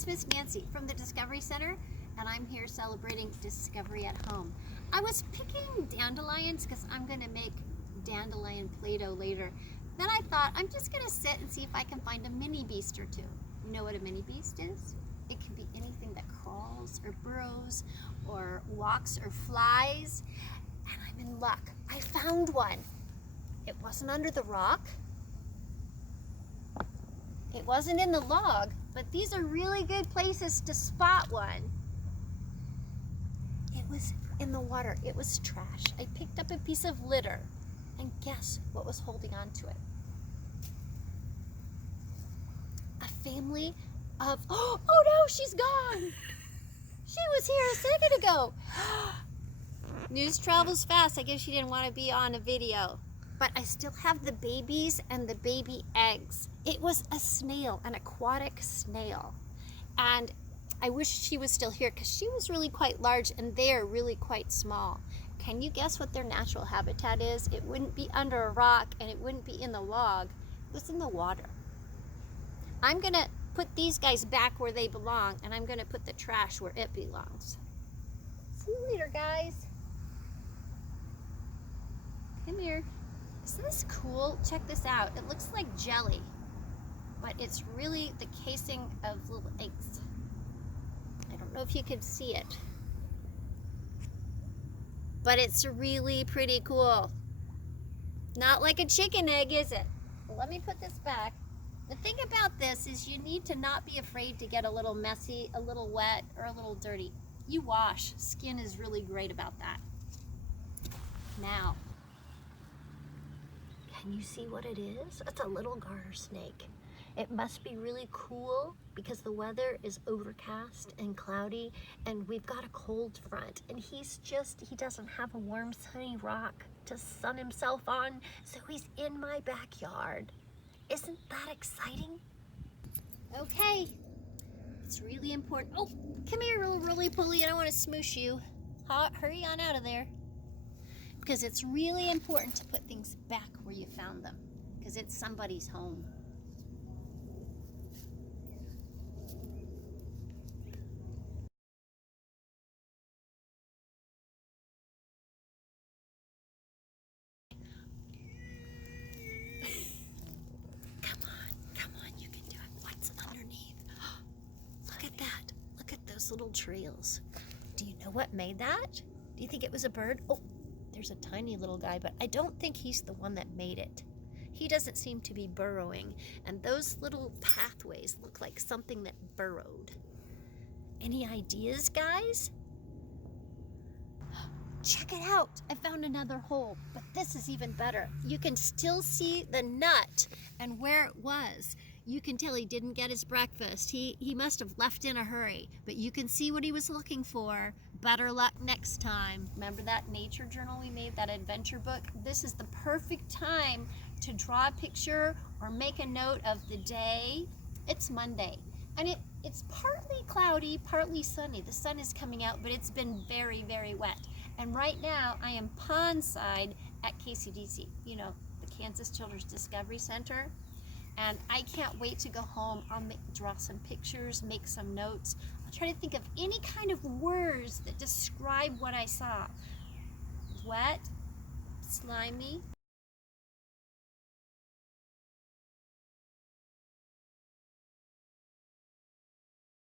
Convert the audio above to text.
it's Miss Nancy from the Discovery Center, and I'm here celebrating Discovery at Home. I was picking dandelions because I'm going to make dandelion Play-Doh later. Then I thought I'm just going to sit and see if I can find a mini beast or two. You know what a mini beast is? It can be anything that crawls or burrows or walks or flies. And I'm in luck. I found one. It wasn't under the rock. It wasn't in the log, but these are really good places to spot one. It was in the water. It was trash. I picked up a piece of litter, and guess what was holding on to it? A family of, oh no, she's gone. She was here a second ago. News travels fast. I guess she didn't want to be on a video. But I still have the babies and the baby eggs. It was a snail, an aquatic snail. And I wish she was still here because she was really quite large and they're really quite small. Can you guess what their natural habitat is? It wouldn't be under a rock and it wouldn't be in the log. It was in the water. I'm gonna put these guys back where they belong, and I'm gonna put the trash where it belongs. See you later, guys. Come here. Isn't this cool? Check this out. It looks like jelly, but it's really the casing of little eggs. I don't know if you can see it, but it's really pretty cool. Not like a chicken egg, is it? Well, let me put this back. The thing about this is you need to not be afraid to get a little messy, a little wet, or a little dirty. You wash. Skin is really great about that. Now, can you see what it is? It's a little garter snake. It must be really cool because the weather is overcast and cloudy and we've got a cold front, and he doesn't have a warm sunny rock to sun himself on, so he's in my backyard. Isn't that exciting? Okay, it's really important. Oh, come here, little roly-poly. I don't want to smoosh you. Hurry on out of there. Because it's really important to put things back where you found them, because it's somebody's home. Come on, you can do it. What's underneath? Look at that. Look at those little trails. Do you know what made that? Do you think it was a bird? Oh, there's a tiny little guy, but I don't think he's the one that made it. He doesn't seem to be burrowing, and those little pathways look like something that burrowed. Any ideas, guys? Check it out. I found another hole, but this is even better. You can still see the nut and where it was. You can tell he didn't get his breakfast. He must have left in a hurry, but you can see what he was looking for. Better luck next time. Remember that nature journal we made, that adventure book? This is the perfect time to draw a picture or make a note of the day. It's Monday, and it's partly cloudy, partly sunny. The sun is coming out, but it's been very, very wet. And right now, I am pondside at KCDC, you know, the Kansas Children's Discovery Center. And I can't wait to go home. I'll draw some pictures, make some notes. I'll try to think of any kind of words that describe what I saw. Wet, slimy,